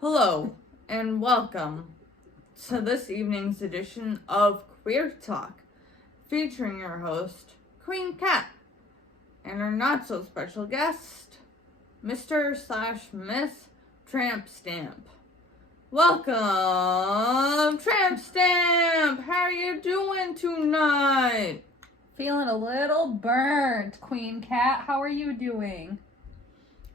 Hello, and welcome to this evening's edition of Queer Talk, featuring your host, Queen Cat, and our not so special guest, Mr./Miss Tramp Stamp. Welcome, Tramp Stamp! How are you doing tonight? Feeling a little burnt, Queen Cat. How are you doing?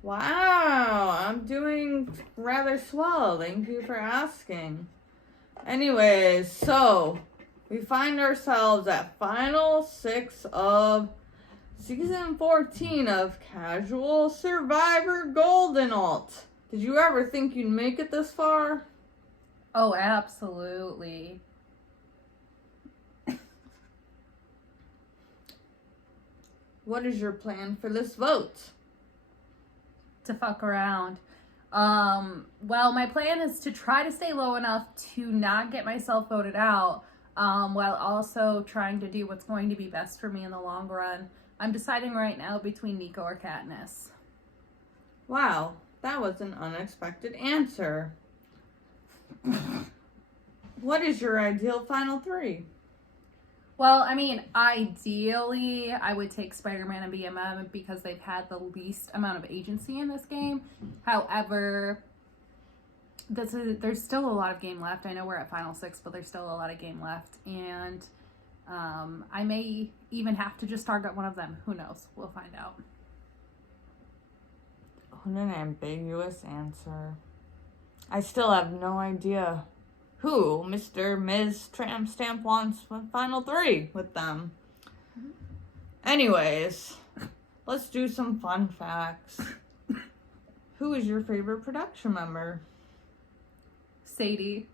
Wow, I'm doing rather swell. Thank you for asking. Anyways, so we find ourselves at final 6 of season 14 of Casual Survivor Golden Alt. Did you ever think you'd make it this far? Oh, absolutely. What is your plan for this vote? To fuck around. Well, my plan is to try to stay low enough to not get myself voted out, while also trying to do what's going to be best for me in the long run. I'm deciding right now between Nico or Katniss. Wow, that was an unexpected answer. What is your ideal final 3? Well, I mean, ideally, I would take Spider-Man and BMM because they've had the least amount of agency in this game. However, there's still a lot of game left. I know we're at Final 6, but there's still a lot of game left. And I may even have to just target one of them. Who knows? We'll find out. What an ambiguous answer. I still have no idea who Mr. Ms. Tramp Stamp wants for final 3 with them. Anyways, let's do some fun facts. Who is your favorite production member? Sadie.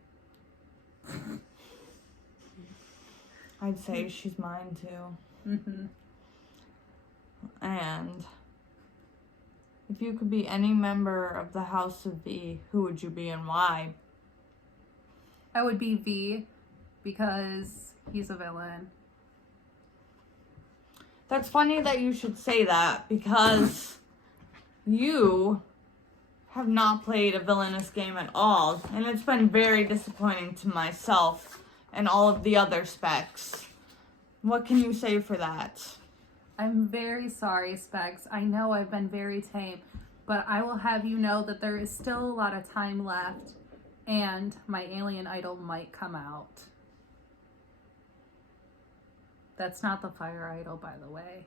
I'd say she's mine too. Mm-hmm. And if you could be any member of the House of V, who would you be and why? I would be V because he's a villain. That's funny that you should say that because you have not played a villainous game at all, and it's been very disappointing to myself and all of the other specs. What can you say for that? I'm very sorry, Specs. I know I've been very tame, but I will have you know that there is still a lot of time left, and my alien idol might come out. That's not the fire idol, by the way.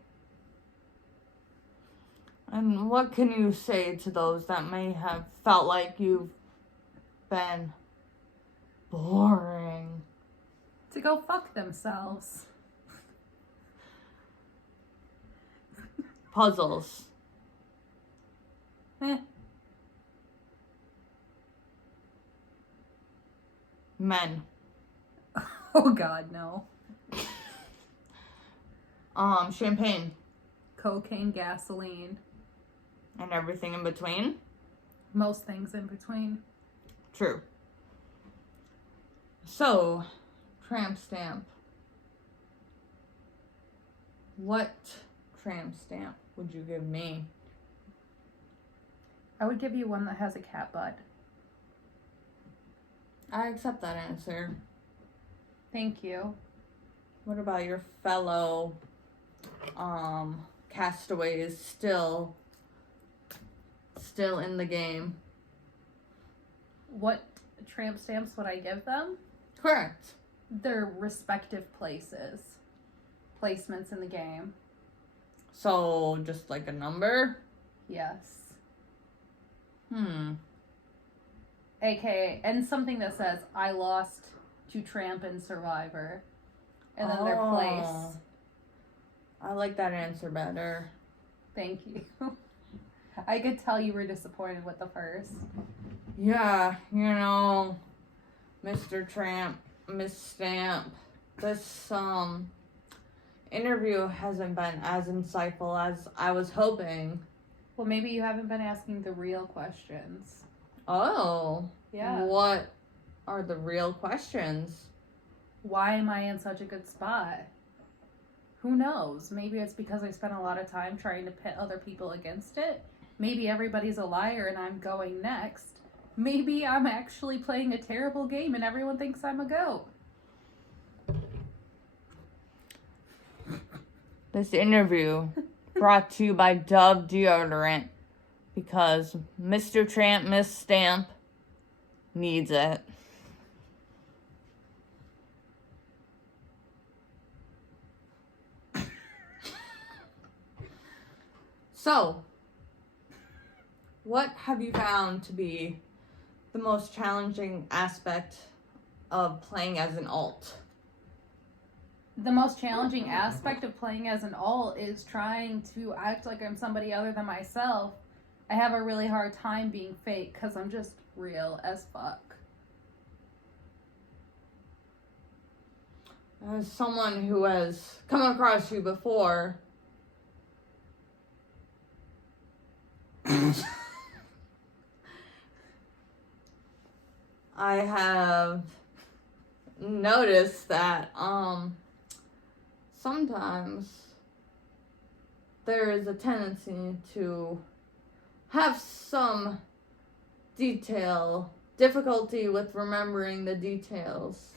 And what can you say to those that may have felt like you've been boring? To go fuck themselves. Puzzles. Eh. Men. Oh god, no. Champagne. Cocaine, gasoline. And everything in between? Most things in between. True. So, Tramp Stamp. What Tramp Stamp would you give me? I would give you one that has a cat butt. I accept that answer. Thank you. What about your fellow castaways still in the game? What tramp stamps would I give them? Correct. Their respective placements in the game. So, just like a number? Yes. Okay, and something that says, I lost to Tramp and Survivor. And then their place. I like that answer better. Thank you. I could tell you were disappointed with the first. Yeah, Mr. Tramp, Miss Stamp, this interview hasn't been as insightful as I was hoping. Well, maybe you haven't been asking the real questions. Oh. Yeah. What are the real questions? Why am I in such a good spot? Who knows? Maybe it's because I spent a lot of time trying to pit other people against it. Maybe everybody's a liar and I'm going next. maybe I'm actually playing a terrible game and everyone thinks I'm a goat. This interview brought to you by Dove Deodorant because Mr. Tramp, Miss Stamp needs it. So, what have you found to be the most challenging aspect of playing as an alt? The most challenging aspect of playing as an alt is trying to act like I'm somebody other than myself. I have a really hard time being fake because I'm just real as fuck. As someone who has come across you before, I have noticed that sometimes there is a tendency to have some difficulty with remembering the details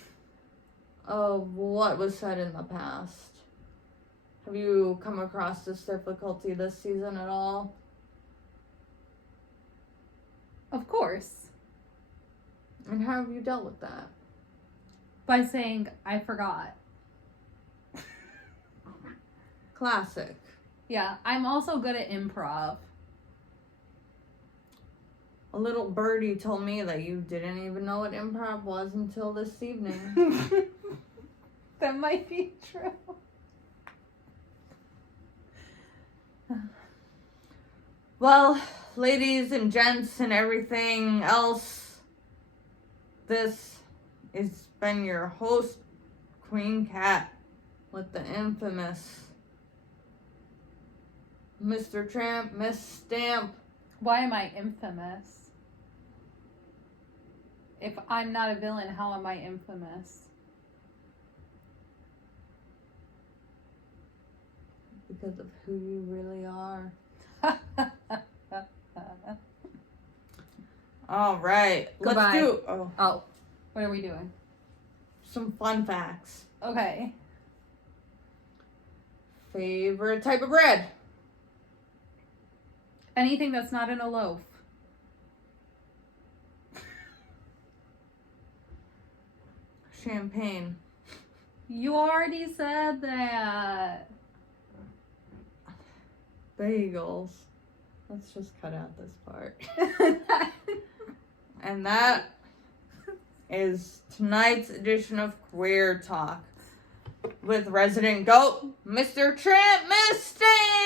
of what was said in the past. Have you come across this difficulty this season at all? Of course. And how have you dealt with that? By saying, I forgot. Classic. Yeah, I'm also good at improv. A little birdie told me that you didn't even know what improv was until this evening. That might be true. Well, ladies and gents and everything else, this has been your host, Queen Cat, with the infamous Mr. Tramp, Miss Stamp. Why am I infamous? If I'm not a villain, how am I infamous? Because of who you really are. All right. Goodbye. Let's do Oh, what are we doing? some fun facts. Okay. Favorite type of bread? Anything that's not in a loaf. Champagne. You already said that. Bagels. Let's just cut out this part. And that is tonight's edition of Queer Talk with resident goat, Mr. Tramp, Miss Stamp.